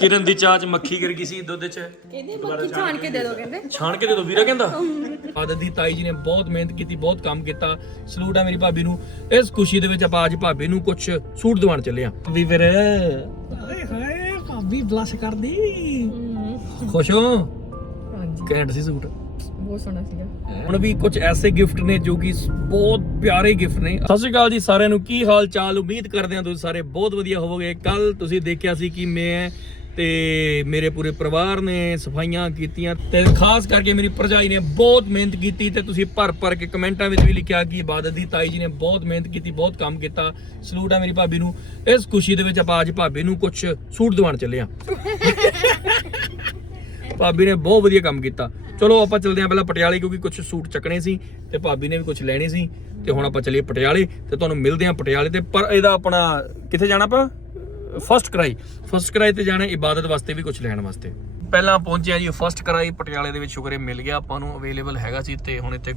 ਕਿਰਨ ਦੀ ਚਾਹ ਚ ਮੱਖੀ ਗਿਰ ਗਈ ਸੀ ਦੁੱਧ ਚ। ਕਹਿੰਦੇ ਛਾਣ ਕੇ ਦੇ ਦੋ ਕਹਿੰਦੇ। ਛਾਣ ਕੇ ਦੇ ਦੋ ਵੀਰਾ ਕਹਿੰਦਾ? ਆਦਤ ਦੀ ਤਾਈ ਜੀ ਨੇ ਬਹੁਤ ਮਿਹਨਤ ਕੀਤੀ ਬਹੁਤ ਕੰਮ ਕੀਤਾ। ਸਲੂਟ ਆ ਮੇਰੀ ਭਾਬੀ ਨੂੰ। ਇਸ ਖੁਸ਼ੀ ਦੇ ਵਿੱਚ ਆਪਾਂ ਅੱਜ ਭਾਬੀ ਨੂੰ ਕੁਝ ਸੂਟ ਦਿਵਾਉਣ ਚੱਲੇ ਆ। ਵੀ ਫਿਰ ਹਾਏ ਹਾਏ ਭਾਬੀ ਬਲਸ਼ ਕਰਦੀ। ਖੁਸ਼ ਹੋ? ਹਾਂਜੀ। ਘੈਂਟ ਸੀ ਸੂਟ। ਬਹੁਤ ਸੋਹਣਾ ਸੀਗਾ। ਹੁਣ ਵੀ ਕੁਝ ਐਸੇ ਗਿਫਟ ਨੇ ਜੋ ਕਿ ਬਹੁਤ ਪਿਆਰੇ ਗਿਫਟ ਨੇ। ਸਤਿ ਸ਼੍ਰੀ ਅਕਾਲ ਜੀ ਸਾਰਿਆਂ ਨੂੰ। ਕੀ ਹਾਲ ਚਾਲ? ਉਮੀਦ ਕਰਦੇ ਹਾਂ ਤੁਸੀਂ ਸਾਰੇ ਬਹੁਤ ਵਧੀਆ ਹੋਵੋਗੇ। ਕੱਲ ਤੁਸੀਂ ਦੇਖਿਆ ਸੀ ਕਿ ਮੈਂ ਤੇ ਮੇਰੇ ਪੂਰੇ ਪਰਿਵਾਰ ਨੇ ਸਫਾਈਆਂ ਕੀਤੀਆਂ ਤੇ ਖਾਸ ਕਰਕੇ ਮੇਰੀ ਭਰਜਾਈ ਨੇ ਬਹੁਤ ਮਿਹਨਤ ਕੀਤੀ ਤੇ ਤੁਸੀਂ ਭਰ ਭਰ ਕੇ ਕਮੈਂਟਾਂ ਵਿੱਚ ਵੀ ਲਿਖਿਆ ਕਿ ਇਬਾਦਤ ਦੀ ਤਾਈ ਜੀ ਨੇ ਬਹੁਤ ਮਿਹਨਤ ਕੀਤੀ, ਬਹੁਤ ਕੰਮ ਕੀਤਾ। ਸਲੂਟ ਆ ਮੇਰੀ ਭਾਬੀ ਨੂੰ। ਇਸ ਖੁਸ਼ੀ ਦੇ ਵਿੱਚ ਆਪਾਂ ਅੱਜ ਭਾਬੀ ਨੂੰ ਕੁਝ ਸੂਟ ਦਿਵਾਉਣ ਚੱਲੇ ਆ। ਭਾਬੀ ਨੇ ਬਹੁਤ ਵਧੀਆ ਕੰਮ ਕੀਤਾ। ਚਲੋ ਆਪਾਂ ਚੱਲਦੇ ਆਂ ਪਹਿਲਾਂ ਪਟਿਆਲੇ ਕਿਉਂਕਿ ਕੁਝ ਸੂਟ ਚੱਕਣੇ ਸੀ ਤੇ ਭਾਬੀ ਨੇ ਵੀ ਕੁਝ ਲੈਣੇ ਸੀ ਤੇ ਹੁਣ ਆਪਾਂ ਚੱਲੀਏ ਪਟਿਆਲੇ ਤੇ ਤੁਹਾਨੂੰ ਮਿਲਦੇ ਆਂ ਪਟਿਆਲੇ ਤੇ। ਪਰ ਇਹਦਾ ਆਪਣਾ ਕਿੱਥੇ ਜਾਣਾ ਆਪਾਂ? ਫਸਟ ਕਰਾਈ ਫਸਟ ਕਰਾਈ ਤੇ ਜਾਣਾ ਇਬਾਦਤ ਵਾਸਤੇ ਵੀ ਕੁਝ ਲੈਣ ਵਾਸਤੇ। ਪਹਿਲਾਂ ਪਹੁੰਚਿਆ ਜੀ ਫਸਟ ਕਰਾਈ ਪਟਿਆਲੇ ਦੇ ਵਿੱਚ ਸ਼ੁਕਰੇ ਮਿਲ ਗਿਆ ਆਪਾਂ ਨੂੰ ਅਵੇਲੇਬਲ ਹੈਗਾ ਸੀ ਤੇ ਹੁਣ ਇੱਥੇ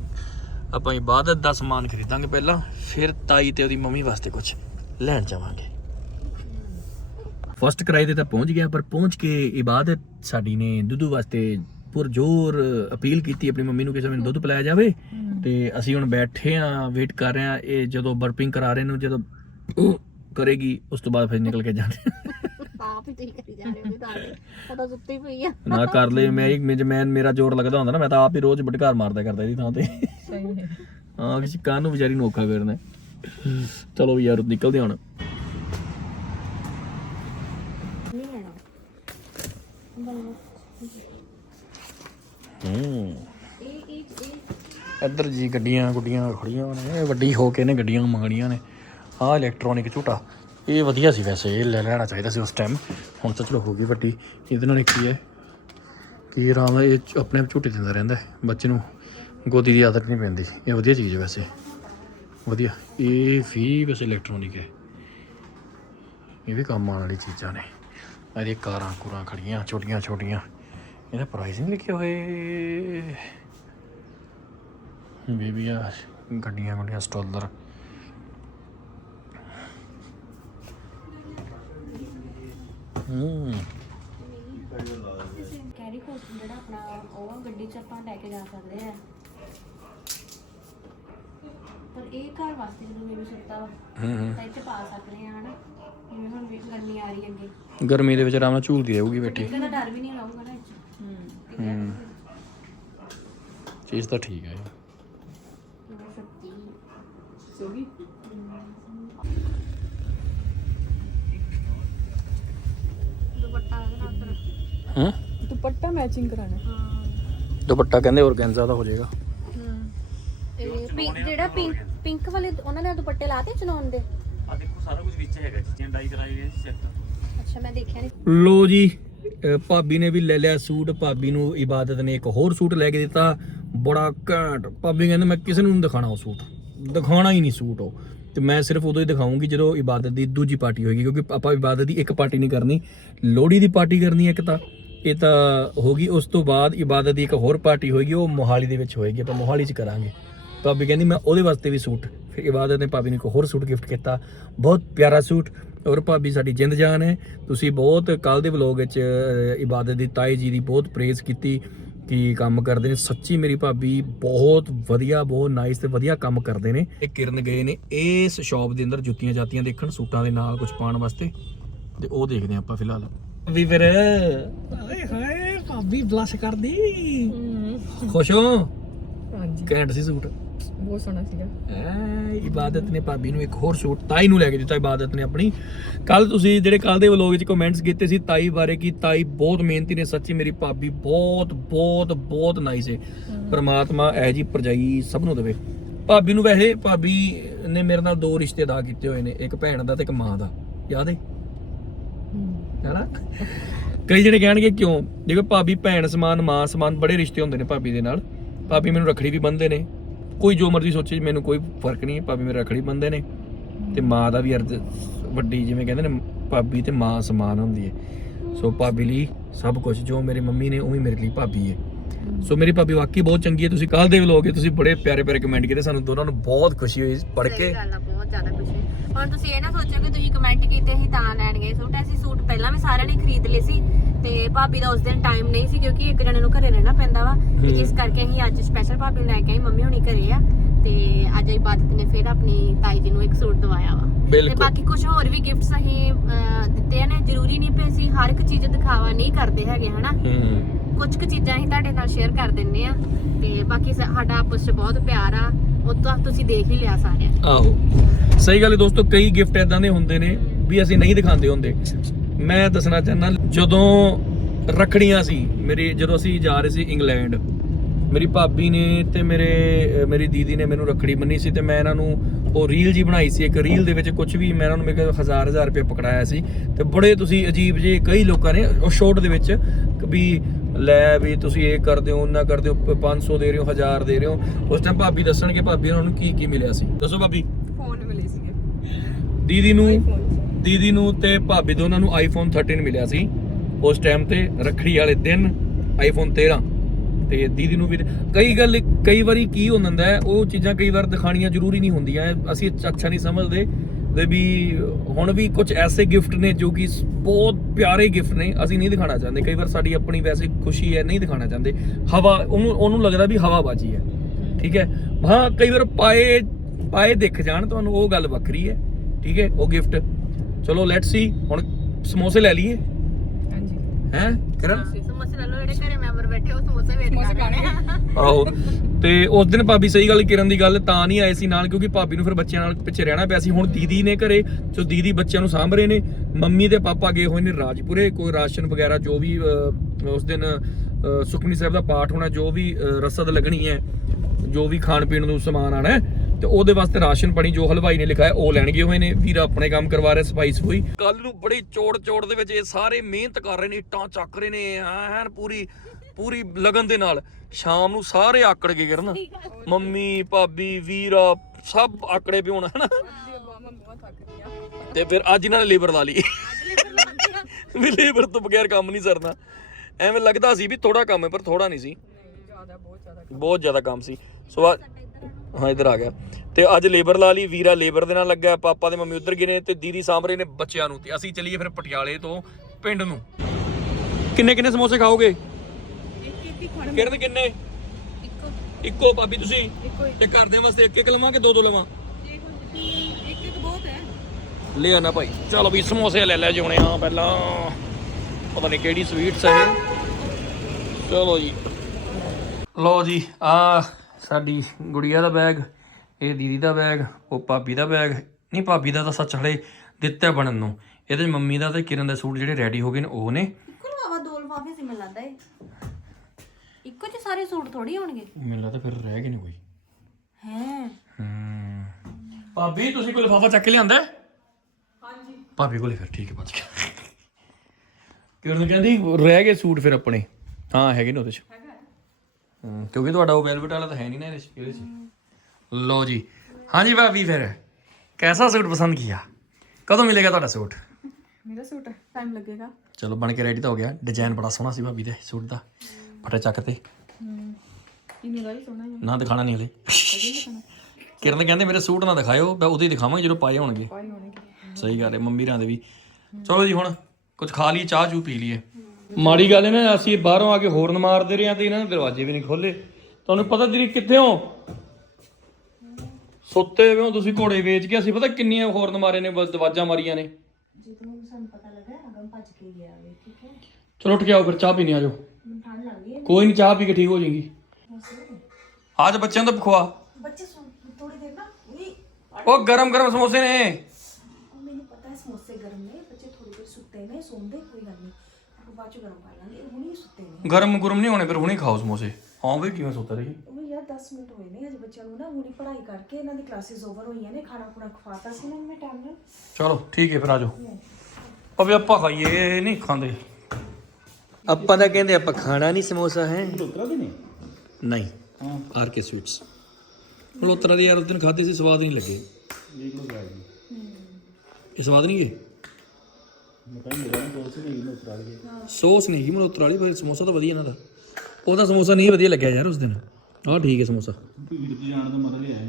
ਆਪਾਂ ਇਬਾਦਤ ਦਾ ਸਮਾਨ ਖਰੀਦਾਂਗੇ ਪਹਿਲਾਂ, ਫਿਰ ਤਾਈ ਤੇ ਉਹਦੀ ਮੰਮੀ ਵਾਸਤੇ ਕੁਝ ਲੈਣ ਜਾਵਾਂਗੇ। ਫਸਟ ਕਿਰਾਏ ਤੇ ਤਾਂ ਪਹੁੰਚ ਗਿਆ, ਪਰ ਪਹੁੰਚ ਕੇ ਇਬਾਦਤ ਸਾਡੀ ਨੇ ਦੁੱਧ ਵਾਸਤੇ ਪੁਰਜੋਰ ਅਪੀਲ ਕੀਤੀ ਆਪਣੀ ਮੰਮੀ ਨੂੰ ਕਿ ਮੈਨੂੰ ਦੁੱਧ ਪਿਲਾਇਆ ਜਾਵੇ। ਤੇ ਅਸੀਂ ਹੁਣ ਬੈਠੇ ਆ ਵੇਟ ਕਰ ਰਹੇ ਆ ਇਹ ਜਦੋਂ ਬਰਪਿੰਗ ਕਰਾ ਰਹੇ ਨੂੰ, ਜਦੋਂ ਕਰੇਗੀ ਉਸ ਤੋਂ ਬਾਅਦ ਫਿਰ ਨਿਕਲ ਕੇ ਜਾਂਦੇ ਆਪ ਹੀ ਤੁਸੀਂ ਕਰੀ ਜਾ ਰਹੇ ਹੋ। ਤਾਂ ਪਤਾ ਸੁੱਤੀ ਪਈ ਆ। ਨਾ ਕਰ ਲੈ ਮੈਂ ਮੈਂ ਮੈਂ ਮੇਰਾ ਜ਼ੋਰ ਲੱਗਦਾ ਹੁੰਦਾ ਨਾ ਮੈਂ ਤਾਂ ਆਪ ਹੀ ਰੋਜ਼ ਬਟਕਾਰ ਮਾਰਦਾ ਕਰਦਾ ਇਹਦੀ ਥਾਂ ਤੇ। ਸਹੀ ਹੈ। ਹਾਂ ਕਿਸੇ ਕਾਂ ਨੂੰ ਵਿਚਾਰੀ ਨੂੰ ਔਖਾ ਕਰਨਾ। ਚਲੋ ਵੀ ਯਾਰ ਨਿਕਲਦੇ ਹੁਣ। ਇੱਧਰ ਜੀ ਗੱਡੀਆਂ ਗੁੱਡੀਆਂ ਖੜੀਆਂ ਨੇ ਵੱਡੀ ਹੋ ਕੇ ਨੇ ਗੱਡੀਆਂ ਮੰਗਣੀਆਂ ਨੇ। ਆਹ ਇਲੈਕਟ੍ਰੋਨਿਕ ਝੂਟਾ। ਇਹ ਵਧੀਆ ਸੀ ਵੈਸੇ, ਇਹ ਲੈ ਲੈਣਾ ਚਾਹੀਦਾ ਸੀ ਉਸ ਟਾਈਮ ਹੁਣ ਤਾਂ ਚਲੋ ਹੋ ਗਈ ਵੱਡੀ। ਇਹਦੇ ਨਾਲ ਕੀ ਹੈ ਕਿ ਆਰਾਮ ਨਾਲ ਇਹ ਆਪਣੇ ਆਪ ਝੂਟੇ ਦਿੰਦਾ ਰਹਿੰਦਾ ਬੱਚੇ ਨੂੰ ਗੋਦੀ ਦੀ ਆਦਤ ਨਹੀਂ ਪੈਂਦੀ। ਇਹ ਵਧੀਆ ਚੀਜ਼ ਹੈ ਵੈਸੇ। ਵਧੀਆ। ਇਹ ਵੀ ਵੈਸੇ ਇਲੈਕਟ੍ਰੋਨਿਕ ਹੈ। ਇਹ ਵੀ ਕੰਮ ਆਉਣ ਵਾਲੀ ਚੀਜ਼ਾਂ ਨੇ। ਇਹਦੇ ਕਾਰਾਂ, ਕੁਰਾਂ ਖੜੀਆਂ, ਛੋਟੀਆਂ ਛੋਟੀਆਂ। ਇਹਦਾ ਪ੍ਰਾਈਸ ਨਹੀਂ ਲਿਖਿਆ ਹੋਏ ਬੇਬੀ ਆ ਗੱਡੀਆਂ, ਗੁੱਡੀਆਂ ਸਟਾਲਰ ਹੂੰ। ਕੈਰੀ ਕੋਸ ਜਿਹੜਾ ਆਪਣਾ ਉਹ ਆ, ਗੱਡੀ 'ਚ ਆਪਾਂ ਲੈ ਕੇ ਜਾ ਸਕਦੇ ਆ। ਪਰ ਇਹ ਘਰ ਵਾਸਤੇ ਜਦੋਂ ਬੇਬੀ ਸੁੱਤਾ ਵਾ ਹੂੰ ਤਾਂ ਇੱਥੇ ਪਾ ਸਕਦੇ ਆ ਹਨਾ? ਜਿਵੇਂ ਹੁਣ ਵੀ ਗਰਮੀ ਆ ਰਹੀ ਹੈ ਅੱਗੇ। ਗਰਮੀ ਦੇ ਵਿੱਚ ਆਰਾਮ ਨਾਲ ਝੂਲਦੀ ਰਹੂਗੀ ਬੈਠੀ। ਇਹਦਾ ਡਰ ਵੀ ਨਹੀਂ ਰਹੂਗਾ ਨਾ ਇਹ 'ਚ ਹੂੰ? ਚੀਜ਼ ਤਾਂ ਠੀਕ ਹੈ ਸੱਤੀ। ਦੁਪੱਟਾ ਇਹਦੇ ਨਾਲ ਉੱਧਰ। ਹਾਂ? ਦੁਪੱਟਾ ਮੈਚਿੰਗ ਕਰਾਣਾ ਹਾਂ ਦੁਪੱਟਾ ਕਹਿੰਦੇ ਔਰਗੈਂਜ਼ਾ ਦਾ ਹੋ ਜਾਏਗਾ। ਇਹ ਪਿੰਕ ਜਿਹੜਾ ਪਿੰਕ ਪਿੰਕ ਵਾਲੇ ਉਹਨਾਂ ਨੇ ਦੁਪੱਟੇ ਲਾਤੇ ਚਲਾਉਣ ਦੇ? ਆ ਦੇਖੋ ਸਾਰਾ ਕੁਝ ਵਿੱਚ ਹੈਗਾ ਚੀਜ਼ਾਂ ਡਾਈ ਕਰਾਈ ਗਈ ਚੈੱਕ ਅੱਛਾ ਮੈਂ ਦੇਖਿਆ ਨਹੀਂ ਲੋ ਜੀ ਭਾਬੀ ਨੇ ਵੀ ਲੈ ਲਿਆ ਸੂਟ ਭਾਬੀ ਨੂੰ ਇਬਾਦਤ ਨੇ ਇੱਕ ਹੋਰ ਸੂਟ ਲੈ ਕੇ ਦਿੱਤਾ। ਬੜਾ ਘੈਂਟ। ਭਾਬੀ ਕਹਿੰਦੇ ਮੈਂ ਕਿਸੇ ਨੂੰ ਨਹੀਂ ਦਿਖਾਣਾ ਉਹ ਸੂਟ। ਦਿਖਾਉਣਾ ਹੀ ਨਹੀਂ ਸੂਟ ਉਹ। ਤੇ ਮੈਂ ਸਿਰਫ ਉਦੋਂ ਹੀ ਦਿਖਾਉਂਗੀ ਜਦੋਂ ਇਬਾਦਤ ਦੀ ਦੂਜੀ ਪਾਰਟੀ ਹੋਏਗੀ ਕਿਉਂਕਿ ਆਪਾਂ ਇਬਾਦਤ ਦੀ ਇੱਕ ਪਾਰਟੀ ਨਹੀਂ ਕਰਨੀ ਲੋਹੜੀ ਦੀ ਪਾਰਟੀ ਕਰਨੀ ਹੈ ਇੱਕ ਤਾਂ। ਇਹ ਤਾਂ ਹੋ ਗਈ, ਉਸ ਤੋਂ ਬਾਅਦ ਇਬਾਦਤ ਦੀ ਇੱਕ ਹੋਰ ਪਾਰਟੀ ਹੋਏਗੀ, ਉਹ ਮੋਹਾਲੀ ਦੇ ਵਿੱਚ ਹੋਏਗੀ, ਆਪਾਂ ਮੋਹਾਲੀ 'ਚ ਕਰਾਂਗੇ। ਭਾਬੀ ਕਹਿੰਦੀ ਮੈਂ ਉਹਦੇ ਵਾਸਤੇ ਵੀ ਸੂਟ, ਫਿਰ ਇਬਾਦਤ ਨੇ ਭਾਬੀ ਨੂੰ ਇੱਕ ਹੋਰ ਸੂਟ ਗਿਫਟ ਕੀਤਾ, ਬਹੁਤ ਪਿਆਰਾ ਸੂਟ, ਔਰ ਭਾਬੀ ਸਾਡੀ ਜਿੰਦ ਜਾਨ ਹੈ। ਤੁਸੀਂ ਬਹੁਤ ਕੱਲ ਦੇ ਵਲੋਗ ਵਿੱਚ ਇਬਾਦਤ ਦੀ ਤਾਈ ਜੀ ਦੀ ਬਹੁਤ ਪ੍ਰੇਜ਼ ਕੀਤੀ ਕਿ ਕੰਮ ਕਰਦੇ ਨੇ। ਸੱਚੀ ਮੇਰੀ ਭਾਬੀ ਬਹੁਤ ਵਧੀਆ, ਬਹੁਤ ਨਾਈਸ ਤੇ ਵਧੀਆ ਕੰਮ ਕਰਦੇ ਨੇ। ਇਹ ਕਿਰਨ ਗਏ ਨੇ ਇਸ ਸ਼ਾਪ ਦੇ ਅੰਦਰ ਜੁੱਤੀਆਂ ਜਾਤੀਆਂ ਦੇਖਣ, ਸੂਟਾਂ ਦੇ ਨਾਲ ਕੁਝ ਪਾਉਣ ਵਾਸਤੇ, ਤੇ ਉਹ ਦੇਖਦੇ ਹਾਂ ਆਪਾਂ ਫਿਲਹਾਲ। ਵੀ ਫਿਰ ਹਾਏ ਹਾਏ ਭਾਬੀ ਬਲਸ਼ ਕਰਦੀ। ਖੁਸ਼ ਹੋ? ਹਾਂਜੀ। ਕੈਂਟ ਸੀ ਸੂਟ। ਬਹੁਤ ਸੋਹਣਾ ਸੀਗਾ। ਐ ਇਬਾਦਤ ਨੇ ਭਾਬੀ ਨੂੰ ਇੱਕ ਹੋਰ ਸੂਟ ਤਾਈ ਨੂੰ ਲੈ ਕੇ ਦਿੱਤਾ ਇਬਾਦਤ ਨੇ ਆਪਣੀ। ਕੱਲ ਤੁਸੀਂ ਜਿਹੜੇ ਕੱਲ ਦੇ ਵਲੋਗ ਵਿੱਚ ਕਮੈਂਟਸ ਕੀਤੇ ਸੀ ਤਾਈ ਬਾਰੇ ਕਿ ਤਾਈ ਬਹੁਤ ਮਿਹਨਤੀ ਨੇ ਸੱਚੀ ਮੇਰੀ ਭਾਬੀ ਬਹੁਤ ਬਹੁਤ ਬਹੁਤ ਨਾਈਸ ਹੈ। ਪ੍ਰਮਾਤਮਾ ਐ ਜੀ ਪਰਜਾਈ ਸਭ ਨੂੰ ਦੇਵੇ। ਭਾਬੀ ਨੂੰ ਵੈਸੇ ਭਾਬੀ ਨੇ ਮੇਰੇ ਨਾਲ ਦੋ ਰਿਸ਼ਤੇ ਦਾ ਕੀਤੇ ਹੋਏ ਨੇ ਇੱਕ ਭੈਣ ਦਾ ਤੇ ਇੱਕ ਮਾਂ ਦਾ। ਯਾਦ ਹੈ ਹੈਨਾ? ਕਈ ਜਿਹੜੇ ਕਹਿਣਗੇ ਕਿਉਂ? ਦੇਖੋ ਭਾਬੀ ਭੈਣ ਸਮਾਨ, ਮਾਂ ਸਮਾਨ ਬੜੇ ਰਿਸ਼ਤੇ ਹੁੰਦੇ ਨੇ ਭਾਬੀ ਦੇ ਨਾਲ। ਭਾਬੀ ਮੈਨੂੰ ਰੱਖੜੀ ਵੀ ਬੰਨਦੇ ਨੇ। ਕੋਈ ਜੋ ਮਰਜ਼ੀ ਸੋਚੇ, ਮੈਨੂੰ ਕੋਈ ਫ਼ਰਕ ਨਹੀਂ ਹੈ, ਭਾਬੀ ਮੇਰੇ ਰੱਖੜੀ ਬੰਨਦੇ ਨੇ। ਤੇ ਮਾਂ ਦਾ ਵੀ ਅਰਥ ਵੱਡੀ, ਜਿਵੇਂ ਕਹਿੰਦੇ ਨੇ, ਭਾਬੀ ਤੇ ਮਾਂ ਸਮਾਨ ਹੁੰਦੀ ਹੈ। ਸੋ ਭਾਬੀ ਲਈ ਸਭ ਕੁਝ ਜੋ ਮੇਰੇ ਮੰਮੀ ਨੇ, ਉਹ ਮੇਰੇ ਲਈ ਭਾਬੀ ਹੈ। ਸੋ ਮੇਰੀ ਭਾਬੀ ਵਾਕਈ ਬਹੁਤ ਚੰਗੀ ਹੈ। ਤੁਸੀਂ ਕੱਲ ਦੇ ਵਲੋਗ ਤੁਸੀਂ ਬੜੇ ਪਿਆਰੇ ਪਿਆਰੇ ਕਮੈਂਟ ਕੀਤੇ। ਸਾਨੂੰ ਦੋਨਾਂ ਨੂੰ ਬਹੁਤ ਖੁਸ਼ੀ ਹੋਈ ਪੜ੍ਹ ਕੇ। ਜ਼ਿਆਦਾ ਕੁਝ ਨਹੀਂ ਹੁਣ ਤੁਸੀਂ ਇਹ ਨਾ ਸੋਚੋ ਕਿ ਤੁਸੀਂ ਕਮੈਂਟ ਕੀਤੇ ਸੀ ਤਾਂ ਲੈਣ ਗਏ ਸੂਟ। ਅਸੀਂ ਸੂਟ ਪਹਿਲਾਂ ਵੀ ਸਾਰਿਆਂ ਨੇ ਖਰੀਦ ਲਏ ਸੀ ਤੇ ਭਾਬੀ ਦਾ ਉਸ ਦਿਨ ਟਾਈਮ ਨਹੀਂ ਸੀ ਕਿਉਂਕਿ ਇੱਕ ਜਣੇ ਨੂੰ ਘਰੇ ਰਹਿਣਾ ਪੈਂਦਾ ਵਾ। ਤੇ ਇਸ ਕਰਕੇ ਅਸੀਂ ਅੱਜ ਸਪੈਸ਼ਲ ਭਾਬੀ ਨੂੰ ਲੈ ਕੇ ਆਏ ਮੰਮੀ ਹੁਣੀ ਘਰੇ ਆ। ਤੇ ਅੱਜ ਇਬਾਦਤ ਨੇ ਫਿਰ ਆਪਣੀ ਤਾਈ ਜੀ ਨੂੰ ਇੱਕ ਸੂਟ ਦਵਾਇਆ ਵਾ। ਤੇ ਬਾਕੀ ਕੁਝ ਹੋਰ ਵੀ ਗਿਫਟਸ ਅਸੀਂ ਦਿੱਤੇ ਨੇ। ਜ਼ਰੂਰੀ ਨਹੀਂ ਪਏ ਅਸੀਂ ਹਰ ਇੱਕ ਚੀਜ਼ ਦਿਖਾਵਾ ਨਹੀਂ ਕਰਦੇ ਹੈਗੇ ਹਨਾ? ਕੁਝ ਕੁ ਚੀਜ਼ਾਂ ਅਸੀਂ ਤੁਹਾਡੇ ਨਾਲ ਸ਼ੇਅਰ ਕਰ ਦਿੰਨੇ ਆ। ਤੇ ਬਾਕੀ ਸਾਡਾ ਆਪਸ ਵਿੱਚ ਬਹੁਤ ਪਿਆਰ ਆ। ਉਹ ਤਾਂ ਤੁਸੀਂ ਦੇਖ ਹੀ ਲਿਆ ਸਾਰਿਆਂ ਨੇ। ਆਹੋ। ਸਹੀ ਗੱਲ ਹੈ ਦੋਸਤੋ, ਕਈ ਗਿਫਟ ਇਦਾਂ ਦੇ ਹੁੰਦੇ ਨੇ ਵੀ ਅਸੀਂ ਨਹੀਂ ਦਿਖਾਉਂਦੇ ਹੁੰਦੇ। ਮੈਂ ਦੱਸਣਾ ਚਾਹੁੰਦਾ, ਜਦੋਂ ਰਖੜੀਆਂ ਸੀ, ਮੇਰੀ ਜਦੋਂ ਅਸੀਂ ਜਾ ਰਹੇ ਸੀ ਇੰਗਲੈਂਡ, ਮੇਰੀ ਭਾਬੀ ਨੇ ਤੇ ਮੇਰੇ ਮੇਰੀ ਦੀਦੀ ਨੇ ਮੈਨੂੰ ਰਖੜੀ ਬੰਨੀ ਸੀ ਤੇ ਮੈਂ ਇਹਨਾਂ ਨੂੰ ਉਹ ਰੀਲ ਜੀ ਬਣਾਈ ਸੀ, ਇੱਕ ਰੀਲ ਦੇ ਵਿੱਚ ਕੁਝ ਵੀ ਮੈਂ ਇਹਨਾਂ ਨੂੰ ਮੇਰੇ ਕੋਲ ਹਜ਼ਾਰ ਹਜ਼ਾਰ ਰੁਪਏ ਪਕੜਾਇਆ ਸੀ। ਤੇ ਬੜੇ ਤੁਸੀਂ ਅਜੀਬ ਜਿਹੇ ਕਈ ਲੋਕਾਂ ਨੇ ਉਹ ਸ਼ੋਰਟ ਦੇ ਵਿੱਚ ਵੀ ਲੈ ਵੀ ਤੁਸੀਂ ਇਹ ਕਰਦੇ ਹੋ ਉਹਨਾਂ ਕਰਦੇ ਹੋ ਪ- 500 ਦੇ ਰਹੇ ਹੋ 1000 ਦੇ ਰਹੇ ਹੋ। ਉਸ ਟਾਈਮ ਭਾਬੀ ਦੱਸਣਗੇ ਭਾਬੀ ਉਹਨਾਂ ਨੂੰ ਕੀ ਕੀ ਮਿਲਿਆ ਸੀ। ਦੱਸੋ ਭਾਬੀ। ਫੋਨ ਮਿਲੇ ਸੀਗੇ। ਦੀਦੀ ਨੂੰ। ਦੀਦੀ ਨੂੰ ਤੇ ਭਾਬੀ ਦੋਨਾਂ ਨੂੰ ਆਈਫੋਨ 13 ਮਿਲਿਆ ਸੀ। ਉਸ ਟਾਈਮ ਤੇ ਰੱਖੜੀ ਵਾਲੇ ਦਿਨ ਆਈਫੋਨ 13 ਤੇ ਦੀਦੀ ਨੂੰ ਵੀ ਕਈ ਗੱਲ ਕਈ ਵਾਰੀ ਕੀ ਹੋ ਜਾਂਦਾ ਹੈ ਉਹ ਚੀਜ਼ਾਂ ਕਈ ਵਾਰ ਦਿਖਾਣੀਆਂ ਜ਼ਰੂਰੀ ਨਹੀਂ ਹੁੰਦੀਆਂ। ਅਸੀਂ ਅੱਛਾ ਨਹੀਂ ਸਮਝਦੇ। ਤੇ ਵੀ ਹੁਣ ਵੀ ਕੁਝ ਐਸੇ ਗਿਫਟ ਨੇ ਜੋ ਕਿ ਬਹੁਤ ਪਿਆਰੇ ਗਿਫਟ ਨੇ, ਅਸੀਂ ਨਹੀਂ ਦਿਖਾਣਾ ਚਾਹੁੰਦੇ। ਕਈ ਵਾਰ ਸਾਡੀ ਆਪਣੀ ਵੈਸੇ ਖੁਸ਼ੀ ਹੈ, ਨਹੀਂ ਦਿਖਾਣਾ ਚਾਹੁੰਦੇ। ਹਵਾ, ਉਹਨੂੰ ਉਹਨੂੰ ਲੱਗਦਾ ਵੀ ਹਵਾਬਾਜੀ ਹੈ। ਠੀਕ ਹੈ? ਹਾਂ, ਕਈ ਵਾਰ ਪਾਏ ਪਾਏ ਦਿਖ ਜਾਣ, ਤੁਹਾਨੂੰ ਉਹ ਗੱਲ ਵੱਖਰੀ ਹੈ। ਠੀਕ ਹੈ? ਉਹ ਗਿਫਟ ਚਲੋ ਲੈਟਸ ਸੀ ਹੁਣ ਸਮੋਸੇ ਲੈ ਲਈਏ। ਹੈ? ਕਰਨ? ਸਮੋਸੇ ਲੈ ਲਓ ਜਿਹੜੇ ਘਰੇ ਮੈਂਬਰ ਬੈਠੇ ਉਹ ਸਮੋਸੇ ਵੇਚ ਸਮੋਸੇ ਖਾਣੇ ਆਹੋ ਤੇ ਉਸ ਦਿਨ ਭਾਬੀ ਸਹੀ ਗੱਲ ਕਿਰਨ ਦੀ ਗੱਲ ਤਾਂ ਨਹੀਂ ਆਏ ਸੀ ਨਾਲ ਕਿਉਂਕਿ ਭਾਬੀ ਨੂੰ ਫਿਰ ਬੱਚਿਆਂ ਨਾਲ ਪਿੱਛੇ ਰਹਿਣਾ ਪਿਆ ਸੀ। ਹੁਣ ਦੀਦੀ ਨੇ ਘਰੇ ਜੋ ਦੀਦੀ ਬੱਚਿਆਂ ਨੂੰ ਸਾਂਭ ਰਹੇ ਨੇ ਮੰਮੀ ਤੇ ਪਾਪਾ ਗਏ ਹੋਏ ਨੇ ਰਾਜਪੁਰੇ ਕੋਈ ਰਾਸ਼ਨ ਵਗੈਰਾ ਜੋ ਵੀ ਅਹ, ਉਸ ਦਿਨ ਅਹ, ਸੁਖਮਨੀ ਸਾਹਿਬ ਦਾ ਪਾਠ ਹੋਣਾ ਜੋ ਵੀ ਅਹ, ਰਸਦ ਲੱਗਣੀ ਹੈ ਜੋ ਵੀ ਖਾਣ ਪੀਣ ਨੂੰ ਸਮਾਨ ਆਣਾ ਹੈ, ਤੇ ਉਹਦੇ ਵਾਸਤੇ ਰਾਸ਼ਨ ਪਾਣੀ ਜੋ ਹਲਵਾਈ ਨੇ ਲਿਖਾਇਆ ਉਹ ਲੈਣ ਗਏ ਹੋਏ ਨੇ। ਵੀਰ ਆਪਣੇ ਕੰਮ ਕਰਵਾ ਰਿਹਾ ਸਫ਼ਾਈ ਸਫੂਈ। ਕੱਲ ਨੂੰ ਬੜੀ ਚੋੜ ਚੋੜ ਦੇ ਵਿੱਚ ਇਹ ਸਾਰੇ ਮਿਹਨਤ ਕਰ ਰਹੇ ਨੇ ਇੱਟਾਂ ਚੱਕ ਰਹੇ ਨੇ ਐਨ ਪੂਰੀ ਪੂਰੀ ਲਗਨ ਦੇ ਨਾਲ। ਸ਼ਾਮ ਨੂੰ ਸਾਰੇ ਆਕੜ ਕੇ ਕਰਨ। ਮੰਮੀ ਭਾਬੀ ਵੀਰਾ ਸਭ ਆਕੜੇ ਪਿਉਣ ਹਨਾ? ਤੇ ਫਿਰ ਅੱਜ ਇਹਨਾਂ ਨੇ ਲੇਬਰ ਲਾ ਲਈ। ਵੀ ਲੇਬਰ ਤੋਂ ਬਗੈਰ ਕੰਮ ਨਹੀਂ ਸਰਨਾ। ਐਵੇਂ ਲੱਗਦਾ ਸੀ ਵੀ ਥੋੜਾ ਕੰਮ ਹੈ ਪਰ ਥੋੜਾ ਨਹੀਂ ਸੀ। ਨਹੀਂ ਜ਼ਿਆਦਾ ਬਹੁਤ ਜ਼ਿਆਦਾ ਬਹੁਤ ਜ਼ਿਆਦਾ ਕੰਮ ਸੀ। ਸੋ ਹਾਂ ਇੱਧਰ ਆ ਗਿਆ। ਤੇ ਅੱਜ ਲੇਬਰ ਲਾ ਲਈ ਵੀਰਾ ਲੇਬਰ ਦੇ ਨਾਲ ਲੱਗਾ ਪਾਪਾ ਤੇ ਮੰਮੀ ਉੱਧਰ ਗਏ ਨੇ ਤੇ ਦੀਦੀ ਸਾਂਭ ਰਹੇ ਨੇ ਬੱਚਿਆਂ ਨੂੰ ਤੇ ਅਸੀਂ ਚੱਲੀਏ ਫਿਰ ਪਟਿਆਲੇ ਤੋਂ ਪਿੰਡ ਨੂੰ। ਕਿੰਨੇ ਕਿੰਨੇ ਸਮੋਸੇ ਖਾਓਗੇ? ਕਿਰਨ ਕਿੰਨੇ? ਇੱਕੋ। ਇੱਕੋ ਭਾਬੀ ਤੁਸੀਂ? ਤੇ ਘਰਦਿਆਂ ਵਾਸਤੇ ਇੱਕ ਇੱਕ ਲਵਾਂ ਕਿ ਦੋ ਦੋ ਲਵਾਂ ਇੱਕ ਇੱਕ ਬਹੁਤ ਹੈ। ਲੈ ਆਣਾ ਭਾਈ। ਚਲੋ ਵੀ ਸਮੋਸੇ ਲੈ ਲੈ ਜਿਉਣੇ ਆ ਪਹਿਲਾਂ ਪਤਾ ਨਹੀਂ ਕਿਹੜੀ ਸਵੀਟਸ ਹੈ ਚਲੋ ਜੀ। ਲਓ ਜੀ ਆ ਸਾਡੀ ਗੁੜੀਆ ਦਾ ਬੈਗ ਇਹ ਦੀਦੀ ਦਾ ਬੈਗ ਉਹ ਭਾਬੀ ਦਾ ਬੈਗ ਨਹੀਂ ਭਾਬੀ ਦਾ ਤਾਂ ਸੱਚ ਹਲੇ ਦਿੱਤਾ ਬਣਨ ਨੂੰ। ਇਹਦੇ ਮੰਮੀ ਦਾ ਤੇ ਕਿਰਨ ਦਾ ਸੂਟ ਜਿਹੜੇ ਰੈਡੀ ਹੋ ਗਏ ਨੇ ਉਹ ਨੇ। ਇੱਕੋ ਲਵਾਵਾ ਦੋ ਲਫਾਫੇ ਸੀ ਮੈਨੂੰ ਲੱਗਦਾ ਏ ਇੱਕੋ ਚ ਸਾਰੇ ਸੂਟ ਥੋੜੀ ਹੋਣਗੇ। ਮੈਨੂੰ ਲੱਗਦਾ ਫਿਰ ਰਹਿ ਗਏ ਨੇ ਕੋਈ। ਹੈ? ਹੂੰ। ਭਾਬੀ ਤੁਸੀਂ ਕੋਈ ਲਿਫਾਫਾ ਚੱਕ ਕੇ ਲਿਆਂਦਾ ਹਾਂਜੀ। ਭਾਬੀ ਕੋਲੇ ਫਿਰ ਠੀਕ ਹੈ ਬਚ ਗਿਆ। ਕਿਰਨ ਕਹਿੰਦੀ ਰਹਿ ਗਏ ਸੂਟ ਫਿਰ ਆਪਣੇ। ਹਾਂ ਹੈਗੇ ਨੇ ਉਹਦੇ ਚ। ਕਿਉਂਕਿ ਤੁਹਾਡਾ ਉਹ ਵੈਲਵਟ ਵਾਲਾ ਤਾਂ ਹੈ ਨਹੀਂ ਨਾ ਇਹਦੇ ਚ ਇਹਦੇ ਚ। ਲਓ ਜੀ। ਹਾਂਜੀ ਭਾਬੀ ਫਿਰ ਕੈਸਾ ਸੂਟ ਪਸੰਦ ਕੀਤਾ? ਕਦੋਂ ਮਿਲੇਗਾ ਤੁਹਾਡਾ ਸੂਟ? ਮੇਰਾ ਸੂਟ ਟਾਈਮ ਲੱਗੇਗਾ। ਚਲੋ ਬਣ ਕੇ ਰੈਡੀ ਤਾਂ ਹੋ ਗਿਆ। ਡਿਜ਼ਾਈਨ ਬੜਾ ਸੋਹਣਾ ਸੀ ਭਾਬੀ ਦੇ ਸੂਟ ਦਾ। ਫਟੇ ਚੱਕ ਤੇ। ਇਹਨੂੰ ਦਾ ਵੀ ਸੋਹਣਾ ਹੈ। ਨਾ ਦਿਖਾਣਾ ਨਹੀਂ ਹਲੇ। ਕਿਰਨ ਕਹਿੰਦੇ ਮੇਰੇ ਸੂਟ ਨਾ ਦਿਖਾਇਓ ਮੈਂ ਉਦੋਂ ਹੀ ਦਿਖਾਵਾਂਗੇ ਜਦੋਂ ਪਾਏ ਹੋਣਗੇ। ਪਾਈ ਹੋਣਗੇ। ਸਹੀ ਗੱਲ ਹੈ ਮੰਮੀ ਰਾਂ ਦੇ ਵੀ। ਚਲੋ ਜੀ ਹੁਣ ਕੁਝ ਖਾ ਲਈ ਚਾਹ ਚੂ ਪੀ ਲਈਏ। ਮਾੜੀ ਗੱਲ ਹੈ ਨਾ ਅਸੀਂ ਬਾਹਰੋਂ ਆ ਕੇ ਹੋਰਨ ਮਾਰਦੇ ਰਹੇ ਆ ਤੇ ਇਹਨਾਂ ਨੇ ਦਰਵਾਜ਼ੇ ਵੀ ਨਹੀਂ ਖੋਲੇ ਤੁਹਾਨੂੰ ਪਤਾ ਜੀ ਕਿੱਥੇ ਹੋ? ਸੁੱਤੇ ਹੋਏ ਹੋ ਤੁਸੀਂ ਘੋੜੇ ਵੇਚ ਕੇ ਅਸੀਂ ਪਤਾ ਕਿੰਨੀਆਂ ਹੋਰਨ ਮਾਰੇ ਨੇ ਬਸ ਦਰਵਾਜ਼ਾ ਮਾਰੀਆਂ ਨੇ। ਚਲੋ ਉੱਠ ਕੇ ਆਓ ਫਿਰ ਚਾਹ ਪੀਣੇ ਆ ਜਾਓ। ਕੋਈ ਨਹੀਂ ਚਾਹ ਪੀ ਕੇ ਠੀਕ ਹੋ ਜਾਏਗੀ। ਆਜ ਬੱਚਿਆਂ ਤੋਂ ਖਵਾ ਬੱਚੇ ਥੋੜੀ ਦੇਰ ਨਾ ਵੀ ਉਹ ਗਰਮ ਗਰਮ ਸਮੋਸੇ ਨੇ। ਮੈਨੂੰ ਪਤਾ ਹੈ ਸਮੋਸੇ ਗਰਮ ਨੇ ਬੱਚੇ ਥੋੜੀ ਦੇਰ ਸੁੱਤੇ ਨੇ ਸੌਂਦੇ ਕੋਈ ਗੱਲ ਨਹੀਂ ਬਾਅਦ ਚ ਗਰਮ ਕਰ ਲਾਂਗੇ ਇਹ ਹੁਣੀ ਸੁੱਤੇ ਨੇ। ਗਰਮ ਗੁਰਮ ਨਹੀਂ ਹੋਣੇ ਫਿਰ ਹੁਣੇ ਖਾਓ ਸਮੋਸੇ। ਹਾਂ ਵੀ ਕਿਵੇਂ ਸੁੱਤਾ ਰਹੀ ਉਹ ਯਾਰ 10 ਮਿੰਟ ਹੋਏ ਨੇ ਅਜੇ ਬੱਚਿਆਂ ਨੂੰ ਨਾ ਹੁਣੀ ਪੜ੍ਹਾਈ ਕਰਕੇ ਇਹਨਾਂ ਦੀ ਕਲਾਸਿਸ ਓਵਰ ਹੋਈਆਂ ਨੇ ਖਾਣਾ ਖੁਣਾ ਖਵਾਤਾ ਸੀ ਨਾ ਮੈਂ ਟਾਈਮ ਨਾਲ। ਚਲੋ ਠੀਕ ਹੈ ਫਿਰ ਆ ਜਾਓ। ਅਬੇ ਆਪਾਂ ਖਾਈਏ ਨਹੀਂ ਖਾਂਦੇ। ਆਪਾਂ ਤਾਂ ਕਹਿੰਦੇ ਆਪਾਂ ਖਾਣਾ ਨਹੀਂ ਸਮੋਸਾ ਹੈ। ਨਹੀਂ? ਆਰ ਕੇ ਸਵੀਟਸ ਮਲੋਤਰਾ ਦੇ ਯਾਰ ਉਸ ਦਿਨ ਖਾਦੇ ਸੀ ਸਵਾਦ ਨਹੀਂ ਲੱਗੇ। ਇਹ ਸਵਾਦ ਨਹੀਂ ਗਏ? ਸੌਸ ਨਹੀਂ ਗਈ ਮਲੋਤਰਾ ਵਾਲੀ ਪਰ ਸਮੋਸਾ ਤਾਂ ਵਧੀਆ ਇਹਨਾਂ ਦਾ। ਉਹਦਾ ਸਮੋਸਾ ਨਹੀਂ ਵਧੀਆ ਲੱਗਿਆ ਯਾਰ ਉਸ ਦਿਨ। ਆਹ ਠੀਕ ਹੈ ਸਮੋਸਾ। ਭੀੜ ਚ ਜਾਣ ਦਾ ਮਤਲਬ ਹੈ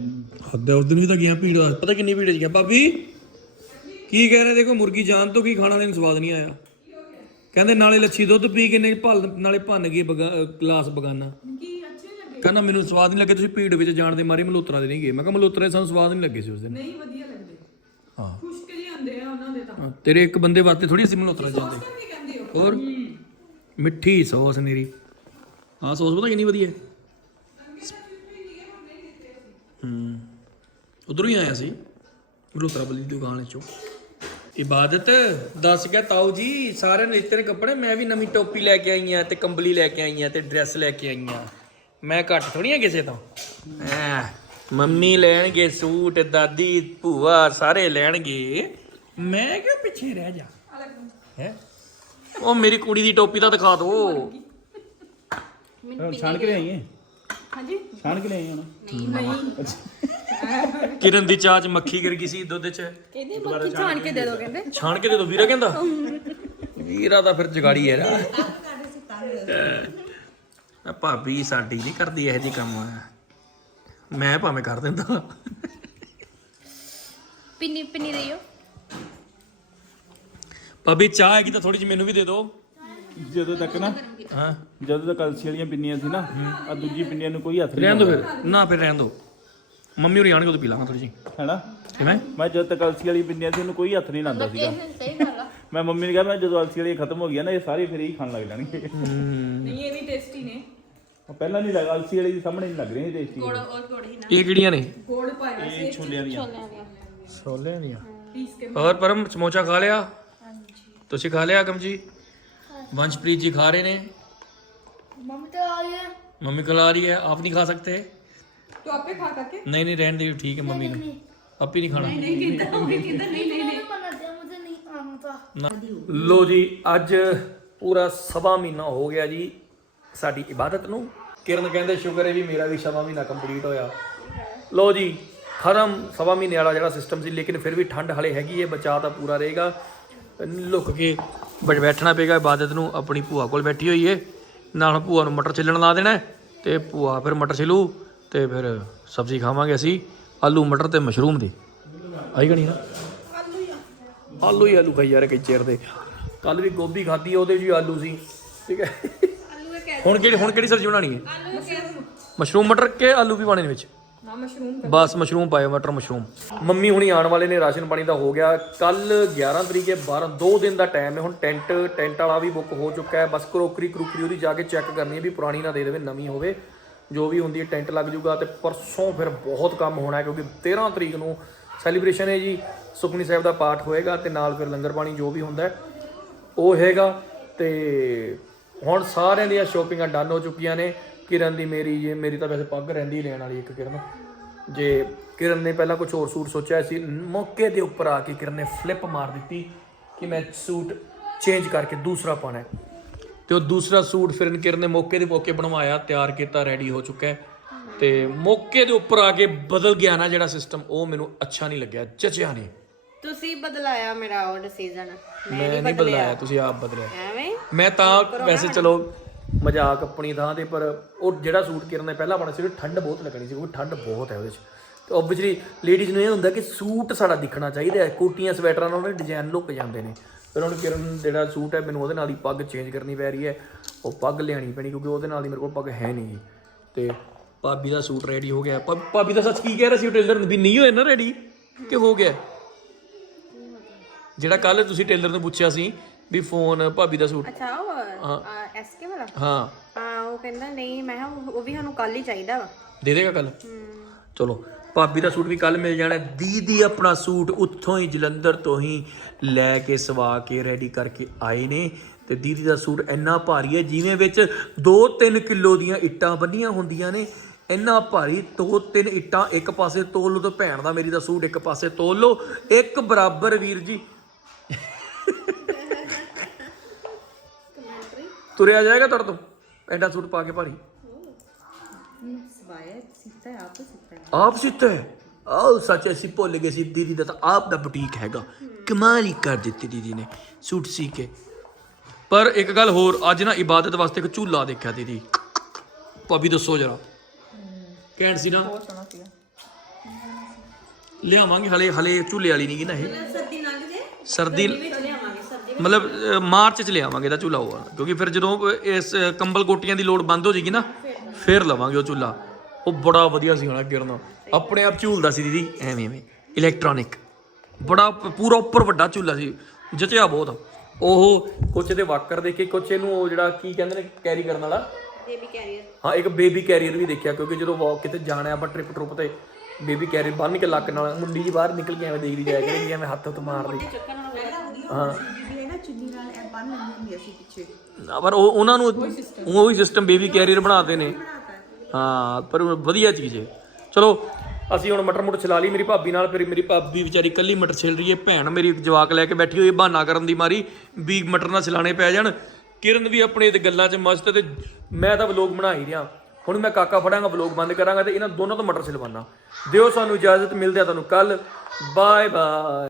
ਹੱਦ ਹੈ, ਉਸ ਦਿਨ ਵੀ ਤਾਂ ਗਿਆ ਭੀੜ ਦਾ। ਪਤਾ ਕਿੰਨੀ ਭੀੜ ਚ ਗਿਆ? ਭਾਬੀ ਕੀ ਕਹਿ ਰਹੇ? ਦੇਖੋ ਮੁਰਗੀ ਜਾਨ ਤੋਂ ਕੀ ਖਾਣਾ ਲੈਣ ਸਵਾਦ ਨਹੀਂ ਆਇਆ। ਕਹਿੰਦੇ ਨਾਲੇ ਲੱਛੀ ਦੁੱਧ ਪੀ ਕੇ ਨੇ ਭਲ ਨਾਲੇ ਭੰਨ ਗਏ ਗਲਾਸ ਬਗਾਨਾ। ਕਹਿੰਦਾ ਮੈਨੂੰ ਸਵਾਦ ਨਹੀਂ ਲੱਗੇ ਤੁਸੀਂ ਭੀੜ ਵਿੱਚ ਜਾਣ ਦੇ ਮਾਰੇ ਮਲੋਤਰਾ ਦੇ ਨਹੀਂ ਗਏ। ਮੈਂ ਕਿਹਾ ਮਲੋਤਰਾ ਸਾਨੂੰ ਸਵਾਦ ਨਹੀਂ ਲੱਗੇ ਸੀ ਉਸ ਦਿਨ। ਨਹੀਂ ਵਧੀਆ ਲੱਗਦੇ। ਹਾਂ। ਖੁਸ਼ਕ ਹੁੰਦੇ ਆ ਉਹਨਾਂ ਦੇ ਤਾਂ। ਹਾਂ, ਤੇਰੇ ਇੱਕ ਬੰਦੇ ਵਾਸਤੇ ਥੋੜੀ ਅਸੀਂ ਮਲੋਤਰਾ ਜਾਂਦੇ। ਕੀ ਕਹਿੰਦੇ ਹੋ? ਹੋਰ? ਮਿੱਠੀ ਸੌਸ ਮੇਰੀ। ਹਾਂ ਸੌਸ ਪਤਾ ਕਿੰਨੀ ਵਧੀਆ ਹੈ? ਹੂੰ। ਉਧਰੋਂ ਹੀ ਆਇਆ ਸੀ ਮਲੋਤਰਾ ਬਲੀ ਦੀ ਦੁਕਾਨ ਚੋਂ ਇਬਾਦਤ ਦੱਸ ਗਿਆ ਤਾਊ ਜੀ ਸਾਰਿਆਂ ਨੇ ਲਿੱਤੇ ਨੇ ਕੱਪੜੇ ਮੈਂ ਵੀ ਨਵੀਂ ਟੋਪੀ ਲੈ ਕੇ ਆਈ ਆ ਤੇ ਕੰਬਲੀ ਲੈ ਕੇ ਆਈ ਆ ਤੇ ਡਰੈਸ ਲੈ ਕੇ ਆਈ ਆ ਮੈਂ ਘੱਟ ਥੋੜੀ ਆ ਕਿਸੇ ਤੋਂ। ਐ ਮੰਮੀ ਲੈਣਗੇ ਸੂਟ ਦਾਦੀ ਭੂਆ ਸਾਰੇ ਲੈਣਗੇ। ਮੈਂ ਕਿਉਂ ਪਿੱਛੇ ਰਹਿ ਜਾ? ਹੈ? ਉਹ ਮੇਰੀ ਕੁੜੀ ਦੀ ਟੋਪੀ ਤਾਂ ਦਿਖਾ ਦੋ। ਛਾਣ ਕੇ ਲਿਆਈ ਹੈ ਹਾਂਜੀ। ਛਾਣ ਕੇ ਲਿਆਈ ਹੁਣ? ਕਿਰਨ ਦੀ ਚਾਹ ਚ ਮੱਖੀ ਗਿਰ ਗਈ ਸੀ ਦੁੱਧ ਚ। ਕਹਿੰਦੇ ਮੱਖੀ ਛਾਣ ਕੇ ਦੇ ਦੋ ਕਹਿੰਦੇ। ਛਾਣ ਕੇ ਦੇ ਦੋ ਵੀਰਾ ਕਹਿੰਦਾ? ਵੀਰਾ ਤਾਂ ਫਿਰ ਜਗਾੜੀ ਹੈ ਨਾ ਆ ਭਾਬੀ ਸਾਡੀ ਨਹੀਂ ਕਰਦੀ ਇਹ ਜੀ ਕੰਮ। ਮੈਂ ਭਾਵੇਂ ਕਰ ਦਿੰਦਾ। ਪਿੰਨੀ ਪਿੰਨੀ ਰਹੀਓ। ਭਾਬੀ ਚਾਹ ਹੈਗੀ ਤਾਂ ਥੋੜੀ ਜਿਹੀ ਮੈਨੂੰ ਵੀ ਦੇ ਦਿਓ। ਜਦੋਂ ਤੱਕ ਨਾ ਹਾਂ। ਜਦੋਂ ਤੱਕ ਕਲਸੀ ਵਾਲੀਆਂ ਪਿੰਨੀਆਂ ਸੀ ਨਾ ਆ ਦੂਜੀ ਪਿੰਨੀਆਂ ਨੂੰ ਕੋਈ ਹੱਥ ਨਹੀਂ ਰਹਿਣ ਦੋ ਫਿਰ। ਨਾ ਫਿਰ ਰਹਿਣ ਦੋ। ਮੰਮੀ ਹੋਰੀ ਆਣਗੇ ਉਦੋਂ ਪੀ ਲਾਂਗਾ ਥੋੜੀ ਜਿਹੀ। ਹੈਨਾ? ਕਿਵੇਂ? ਮੈਂ ਜਦੋਂ ਤੱਕ ਕਲਸੀ ਵਾਲੀ ਪਿੰਨੀਆਂ ਸੀ ਉਹਨੂੰ ਕੋਈ ਹੱਥ ਨਹੀਂ ਲਾਉਂਦਾ ਸੀਗਾ। ਸਹੀ ਗੱਲ ਆ। ਮੈਂ ਮੰਮੀ ਨੇ ਕਿਹਾ ਮੈਂ ਜਦੋਂ ਅਲਸੀ ਵਾਲੀ ਖਤਮ ਹੋ ਗਈਆਂ ਨਾ ਇਹ ਸਾਰੇ ਫਿਰ ਹੀ ਖਾਣ ਲੱਗ ਜਾਣਗੇ। ਨਹੀਂ ਇਹ ਵੀ ਟੇਸਟੀ ਨੇ। ਉਹ ਪਹਿਲਾਂ ਨਹੀਂ ਲੱਗ ਅਲਸੀ ਵਾਲੀ ਦੇ ਸਾਹਮਣੇ ਨਹੀਂ ਲੱਗ ਰਹੀ ਟੇਸਟੀ ਔਰ ਕੋੜ ਹੀ ਨਾ। ਇਹ ਕਿਹੜੀਆਂ ਨੇ? ਗੋੜ ਪਾਇਆ ਇਹ ਛੋਲਿਆਂ ਦੀਆਂ। ਛੋਲੇ ਦੀਆਂ। ਪੀਸ ਕੇ ਹੋਰ ਪਰਮ ਸਮੋਸਾ ਖਾ ਲਿਆ ਤੁਸੀਂ ਖਾ ਲਿਆ ਅਗਮ ਜੀ ਵੰਸ਼ਪ੍ਰੀਤ ਜੀ ਖਾ ਰਹੇ ਨੇ मम्मी तो आ गई मम्मी कल आ रही है आप नहीं खा सकते ਤੂੰ ਆਪੇ ਖਾ ਕਰਕੇ नहीं नहीं रहने दो ठीक है मम्मी ने आप ही नहीं खाना बना दिया मुझे नहीं आना था ਨਾ ਲੋ ਜੀ ਅੱਜ ਪੂਰਾ ਸਵਾ ਮਹੀਨਾ ਹੋ ਗਿਆ ਜੀ ਸਾਡੀ ਇਬਾਦਤ ਨੂੰ ਕਿਰਨ ਕਹਿੰਦੇ ਸ਼ੁਕਰ ਹੈ ਵੀ ਮੇਰਾ ਵੀ ਸਵਾ ਮਹੀਨਾ ਕੰਪਲੀਟ ਹੋਇਆ ਲੋ ਜੀ ਖਤਮ ਸਵਾ ਮਹੀਨੇ ਵਾਲਾ ਜਿਹੜਾ ਸਿਸਟਮ ਸੀ ਲੇਕਿਨ ਫਿਰ ਵੀ ਠੰਡ ਹਲੇ ਹੈਗੀ ਹੈ ਬਚਾ ਤਾਂ ਪੂਰਾ ਰਹੇਗਾ। ਲੁੱਕ ਕੇ ਬੈਠਣਾ ਪਏਗਾ ਇਬਾਦਤ ਨੂੰ ਆਪਣੀ ਭੂਆ ਕੋਲ ਬੈਠੀ ਹੋਈ ਏ ਨਾਲ ਭੂਆ ਨੂੰ ਮਟਰ ਛਿੱਲਣ ਲਾ ਦੇਣਾ ਤੇ ਭੂਆ ਫਿਰ ਮਟਰ ਛਿਲੂ ਤੇ ਫਿਰ ਸਬਜ਼ੀ ਖਾਵਾਂਗੇ ਅਸੀਂ ਆਲੂ ਮਟਰ ਤੇ ਮਸ਼ਰੂਮ ਦੀ। ਆਈ ਗਣੀ ਨਾ? ਆਲੂ ਹੀ ਆਲੂ ਖਾਈ ਯਾਰ ਕਈ ਚਿਰ ਦੇ। ਕੱਲ ਵੀ ਗੋਭੀ ਖਾਧੀ ਉਹਦੇ ਵੀ ਆਲੂ ਸੀ ਠੀਕ ਹੈ। ਹੁਣ ਕਿਹੜੀ ਹੁਣ ਕਿਹੜੀ ਸਬਜ਼ੀ ਬਣਾਣੀ ਹੈ? ਮਸ਼ਰੂਮ ਮਟਰ ਕੇ ਆਲੂ ਵੀ ਪਾਣੇ ਨੇ ਵਿੱਚ। ਨਾ ਮਸ਼ਰੂਮ ਬਸ ਮਸ਼ਰੂਮ ਪਾਇਓ, ਮਟਰ ਮਸ਼ਰੂਮ। ਮੰਮੀ ਹੁਣੀ ਆਉਣ ਵਾਲੇ ਨੇ ਰਾਸ਼ਨ ਪਾਣੀ ਦਾ ਹੋ ਗਿਆ। ਕੱਲ 11 ਤਰੀਕ ਹੈ 12 ਦੋ ਦਿਨ ਦਾ ਟਾਈਮ ਹੈ। ਹੁਣ ਟੈਂਟ ਟੈਂਟ ਵਾਲਾ ਵੀ ਬੁੱਕ ਹੋ ਚੁੱਕਾ ਹੈ। ਬਸ ਕਰੋਕਰੀ, ਕਰੂਕਰੀ ਉਹਦੀ ਜਾ ਕੇ ਚੈੱਕ ਕਰਨੀ ਹੈ ਵੀ ਪੁਰਾਣੀ ਨਾ ਦੇ ਦੇਵੇ, ਨਵੀਂ ਹੋਵੇ। ਜੋ ਵੀ ਹੁੰਦੀ ਹੈ, ਟੈਂਟ ਲੱਗ ਜੂਗਾ ਤੇ ਪਰਸੋਂ ਫਿਰ ਬਹੁਤ ਕੰਮ ਹੋਣਾ ਹੈ, ਕਿਉਂਕਿ 13 ਤਰੀਕ ਨੂੰ ਸੈਲੀਬ੍ਰੇਸ਼ਨ ਹੈ ਜੀ। ਸੁਖਮਨੀ ਸਾਹਿਬ ਦਾ ਪਾਠ ਹੋਏਗਾ ਤੇ ਨਾਲ ਫਿਰ ਲੰਗਰ ਪਾਣੀ ਜੋ ਵੀ ਹੁੰਦਾ ਉਹ ਹੈਗਾ। ਤੇ ਹੁਣ ਸਾਰਿਆਂ ਦੀਆਂ ਸ਼ੋਪਿੰਗਾਂ ਡਨ ਹੋ ਚੁੱਕੀਆਂ ਨੇ। ਕਿਰਨ ਦੀ ਮੇਰੀ ਜੇ ਮੇਰੀ ਤਾਂ ਵੈਸੇ ਪੱਗ ਰਹਿੰਦੀ ਲੈਣ ਵਾਲੀ ਇੱਕ ਕਿਰਨ। ਜੇ ਕਿਰਨ ਨੇ ਪਹਿਲਾਂ ਕੁਝ ਹੋਰ ਸੂਟ ਸੋਚਿਆ ਸੀ ਮੌਕੇ ਦੇ ਉੱਪਰ ਆ ਕੇ ਕਿਰਨ ਨੇ ਫਲਿੱਪ ਮਾਰ ਦਿੱਤੀ ਕਿ ਮੈਂ ਸੂਟ ਚੇਂਜ ਕਰਕੇ ਦੂਸਰਾ ਪਾਣਾ ਹੈ। ਤੇ ਉਹ ਦੂਸਰਾ ਸੂਟ ਫਿਰ ਕਿਰਨ ਨੇ ਮੌਕੇ ਦੇ ਮੌਕੇ ਬਣਵਾਇਆ ਤਿਆਰ ਕੀਤਾ ਰੈਡੀ ਹੋ ਚੁੱਕਾ ਹੈ। ਤੇ ਮੌਕੇ ਦੇ ਉੱਪਰ ਆ ਕੇ ਬਦਲ ਗਿਆ ਨਾ ਜਿਹੜਾ ਸਿਸਟਮ ਉਹ ਮੈਨੂੰ ਅੱਛਾ ਨਹੀਂ ਲੱਗਿਆ ਜਚਿਆ ਨਹੀਂ। ਤੁਸੀਂ ਬਦਲਾਇਆ ਮੇਰਾ ਉਹ ਡਿਸੀਜਨ ਮੈਂ ਨਹੀਂ ਬਦਲਾਇਆ ਤੁਸੀਂ ਆਪ ਬਦਲਿਆ। ਐਵੇਂ? ਮੈਂ ਤਾਂ ਵੈਸੇ ਚਲੋ ਮਜ਼ਾਕ ਆਪਣੀ ਥਾਂ ਤੇ, ਪਰ ਉਹ ਜਿਹੜਾ ਸੂਟ ਕਿਰਨ ਨੇ ਪਹਿਲਾਂ ਪਾਉਣਾ ਸੀ ਉਹ ਠੰਡ ਬਹੁਤ ਲੱਗਣੀ ਸੀ ਕਿਉਂਕਿ ਠੰਡ ਬਹੁਤ ਹੈ ਉਹਦੇ 'ਚ। ਤੇ ਆਬਵੀਅਸਲੀ ਲੇਡੀਜ਼ ਨੂੰ ਇਹ ਹੁੰਦਾ ਕਿ ਸੂਟ ਸਾਡਾ ਦਿਖਣਾ ਚਾਹੀਦਾ ਹੈ, ਕੋਟੀਆਂ, ਸਵੈਟਰਾਂ ਨਾਲ ਉਹਦੇ ਡਿਜ਼ਾਈਨ ਲੁੱਕ ਜਾਂਦੇ ਨੇ। ਫਿਰ ਉਹਨੂੰ ਕਿਰਨ ਜਿਹੜਾ ਸੂਟ ਹੈ, ਮੈਨੂੰ ਉਹਦੇ ਨਾਲ ਹੀ ਪੱਗ ਚੇਂਜ ਕਰਨੀ ਪੈ ਰਹੀ ਹੈ, ਉਹ ਪੱਗ ਲੈਣੀ ਪੈਣੀ, ਕਿਉਂਕਿ ਉਹਦੇ ਨਾਲ ਹੀ ਮੇਰੇ ਕੋਲ ਪੱਗ ਹੈ ਨਹੀਂ। ਗੀ। ਤੇ ਭਾਬੀ ਦਾ ਸੂਟ ਰੈਡੀ ਹੋ ਗਿਆ। ਭਾਬੀ ਦਾ ਸੱਚ ਕੀ ਕਹਿ ਰਿਹਾ ਸੀ ਟੇਲਰ ਨੂੰ, ਵੀ ਨਹੀਂ ਹੋਇਆ ਨਾ ਰੈਡੀ ਕਿ ਹੋ ਗਿਆ? ਜਿਹੜਾ ਕੱਲ ਤੁਸੀਂ ਟੇਲਰ ਨੂੰ ਪੁੱਛਿਆ ਸੀ ਵੀ ਫੋਨ ਭਾਬੀ ਦਾ ਸੂਟ। ਅੱਛਾ ਉਹ ਐਸਕੇ ਵਾਲਾ? ਹਾਂ। ਹਾਂ ਉਹ ਕਹਿੰਦਾ ਨਹੀਂ ਮੈਂ ਕਿਹਾ ਉਹ- ਉਹ ਵੀ ਸਾਨੂੰ ਕੱਲ ਹੀ ਚਾਹੀਦਾ ਵਾ। ਦੇ ਦੇਗਾ ਕੱਲ ਚਲੋ ਭਾਬੀ ਦਾ ਸੂਟ ਵੀ ਕੱਲ ਮਿਲ ਜਾਣਾ। ਹੈ। ਦੀਦੀ ਆਪਣਾ ਸੂਟ ਉੱਥੋਂ ਹੀ ਜਲੰਧਰ ਤੋਂ ਹੀ ਲੈ ਕੇ ਸਵਾ ਕੇ ਰੈਡੀ ਕਰਕੇ ਆਏ ਨੇ। ਤੇ ਦੀਦੀ ਦਾ ਸੂਟ ਇੰਨਾ ਭਾਰੀ ਹੈ ਜਿਵੇਂ ਵਿੱਚ 2-3 ਕਿਲੋ ਦੀਆਂ ਇੱਟਾਂ ਬੰਨੀਆਂ ਹੁੰਦੀਆਂ ਨੇ। ਇੰਨਾ ਭਾਰੀ ਦੋ ਤਿੰਨ ਇੱਟਾਂ ਇੱਕ ਪਾਸੇ ਤੋਲ ਲਓ ਤੇ ਭੈਣ ਦਾ ਮੇਰੀ ਦਾ ਸੂਟ ਇੱਕ ਪਾਸੇ ਤੋਲ ਲਓ। ਇੱਕ ਬਰਾਬਰ ਵੀਰ ਜੀ ਤੁਰਿਆ ਜਾਏਗਾ ਤੁਹਾਡੇ ਤੋਂ। ਐਡਾ ਸੂਟ ਪਾ ਕੇ ਭਾਰੀ। ਆਪ ਸਿੱਤਾ ਹੈ? ਆਹ ਸੱਚ ਅਸੀਂ ਭੁੱਲ ਗਏ ਸੀ ਦੀਦੀ ਦਾ ਤਾਂ ਆਪ ਦਾ ਬੁਟੀਕ ਹੈਗਾ। ਕਮਾਲ ਹੀ ਕਰ ਦਿੱਤੀ ਦੀਦੀ ਨੇ ਸੂਟ ਸੀ ਕੇ। ਪਰ ਇੱਕ ਗੱਲ ਹੋਰ ਅੱਜ ਨਾ ਇਬਾਦਤ ਵਾਸਤੇ ਇੱਕ ਝੂਲਾ ਦੇਖਿਆ ਦੀਦੀ। ਭਾਬੀ ਦੱਸੋ ਜਰਾ। ਘੈਂਟ ਸੀ ਨਾ? ਬਹੁਤ ਸੋਹਣਾ ਸੀਗਾ ਲਿਆਵਾਂਗੇ ਹਲੇ ਹਲੇ ਝੂਲੇ ਵਾਲੀ ਨਹੀਂ ਗੀ ਨਾ ਇਹ। ਸਰਦੀ ਲੰਘ ਜੇ। ਸਰਦੀ ਮਤਲਬ ਅ, ਮਾਰਚ ਚ ਲਿਆਵਾਂਗੇ ਦਾ ਝੂਲਾ ਉਹ ਕਿਉਂਕਿ ਫਿਰ ਜਦੋਂ ਇਸ ਅ, ਕੰਬਲ ਕੋਟੀਆਂ ਦੀ ਲੋੜ ਬੰਦ ਹੋ ਜੇਗੀ ਨਾ ਫਿਰ ਲਵਾਂਗੇ ਉਹ ਝੂਲਾ। ਉਹ ਬੜਾ ਵਧੀਆ ਸੀ ਹਣਾ ਗਿਰਨ ਆਪਣੇ ਆਪ ਝੂਲਦਾ ਸੀ ਦੀਦੀ ਐਵੇਂ ਐਵੇਂ। ਇਲੈਕਟ੍ਰੋਨਿਕ ਬੜਾ ਪ- ਪੂਰਾ ਉੱਪਰ ਵੱਡਾ ਝੂਲਾ ਸੀ। ਜਚਿਆ ਬਹੁਤ। ਉਹ ਕੁਛ ਦੇ ਵਾਕਰ ਦੇਖੇ ਕੁਛ ਇਹਨੂੰ ਉਹ ਜਿਹੜਾ ਕੀ ਕਹਿੰਦੇ ਨੇ ਕੈਰੀ ਕਰਨ ਵਾਲਾ? ਬੇਬੀ ਕੈਰੀਅਰ ਹਾਂ ਇੱਕ ਬੇਬੀ ਕੈਰੀਅਰ ਵੀ ਦੇਖਿਆ ਕਿਉਂਕਿ ਜਦੋਂ ਵਾਕ ਕਿਤੇ ਜਾਣਾ ਆਪਾਂ ਟ੍ਰਿਪ ਟਰੁਪ ਤੇ ਬੇਬੀ ਕੈਰੀਅਰ ਬੰਨ ਕੇ ਲੱਕ ਨਾਲ ਮੁੰਡੀ ਜੀ ਬਾਹਰ ਨਿਕਲ ਕੇ ਐਵੇਂ ਦੇਖਦੀ ਜਾਇਆ ਕਰੇਗੀ ਐਵੇਂ ਹੱਥ ਹੱਥ ਮਾਰਦੀ ਹਾਂ। ਜਿਹੜੀ ਨਾ ਚੁੰਨੀ ਨਾਲ ਐ ਬੰਨ ਲੈਂਦੀ ਹੁੰਦੀ ਸੀ ਪਿੱਛੇ। ਨਾ, ਪਰ ਉਹ ਉਹਨਾਂ ਨੂੰ ਉਹ ਹੀ ਸਿਸਟਮ ਬੇਬੀ ਕੈਰੀਅਰ ਬਣਾਤੇ ਨੇ। ਹਾਂ। ਪਰ ਉਹ ਵਧੀਆ ਚੀਜ਼ ਹੈ। ਚਲੋ ਅਸੀਂ ਹੁਣ ਮਟਰ ਮੁਟਰ ਚਲਾ ਲਈ ਮੇਰੀ ਭਾਬੀ ਨਾਲ ਫਿਰ ਮੇਰੀ ਭਾਬੀ ਵਿਚਾਰੀ ਕੱਲੀ ਮਟਰ ਛਿਲ ਰਹੀ ਹੈ। ਭੈਣ ਮੇਰੀ ਜਵਾਕ ਲੈ ਕੇ ਬੈਠੀ ਹੋਈ ਹੈ ਬਹਾਨਾ ਕਰਨ ਦੀ ਮਾਰੀ ਵੀ ਮਟਰ ਨਾਲ ਚਲਾਣੇ ਪੈ ਜਾਣ। ਕਿਰਨ ਵੀ ਆਪਣੇ ਤੇ ਗੱਲਾਂ 'ਚ ਮਸਤ ਤੇ ਮੈਂ ਤਾਂ ਵਲੋਗ ਬਣਾ ਹੀ ਰਿਹਾ। ਹੁਣ ਮੈਂ ਕਾਕਾ ਫੜਾਂਗਾ ਵਲੋਗ ਬੰਦ ਕਰਾਂਗਾ ਤੇ ਇਹਨਾਂ ਦੋਨਾਂ ਤੋਂ ਮਟਰ ਛਿਲਵਾਨਾ। ਦਿਓ ਸਾਨੂੰ ਇਜਾਜ਼ਤ ਮਿਲਦੇ ਆ ਤੁਹਾਨੂੰ ਕੱਲ ਬਾਏ ਬਾਏ